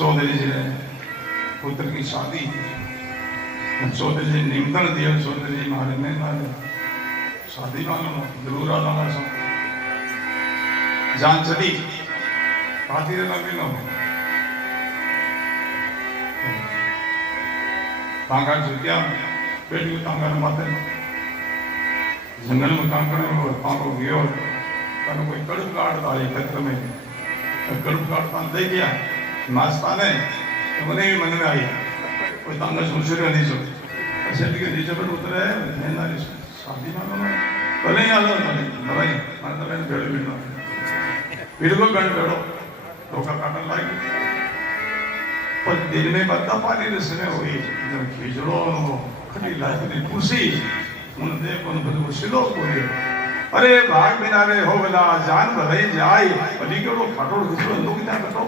चौधरी जी ने पुत्र की शादी, चौधरी जी निमंत्रण दिया। चौधरी जी मारे नहीं मारे शादी मानो जरूर आना सो जान चली काती लगी नो तांगा जुटिया बेटी तांगा माते जंगल में काम करने में तांगो गयो तने कोई कड़ू काट डाली खेत में कड़ू काट दे गया नाश्ता ने तो मैंने भी मन में आई कोई तांगा सुनसुर नहीं सो ऐसे के नीचे पर उतरे मैं ना शादी मानो भले ही आलो भले भले मन तो मैंने भेड़ बिनो फिर को गण करो लोका काटन लागे पर दिन में बता पानी रसने हुई जब खिजड़ो खड़ी लाइफ पूसी उन देख उन बदू सिलो बोले अरे भाग बिना रे हो गला जान भले जाए भली के वो फाटो खिजड़ो लोग क्या कटो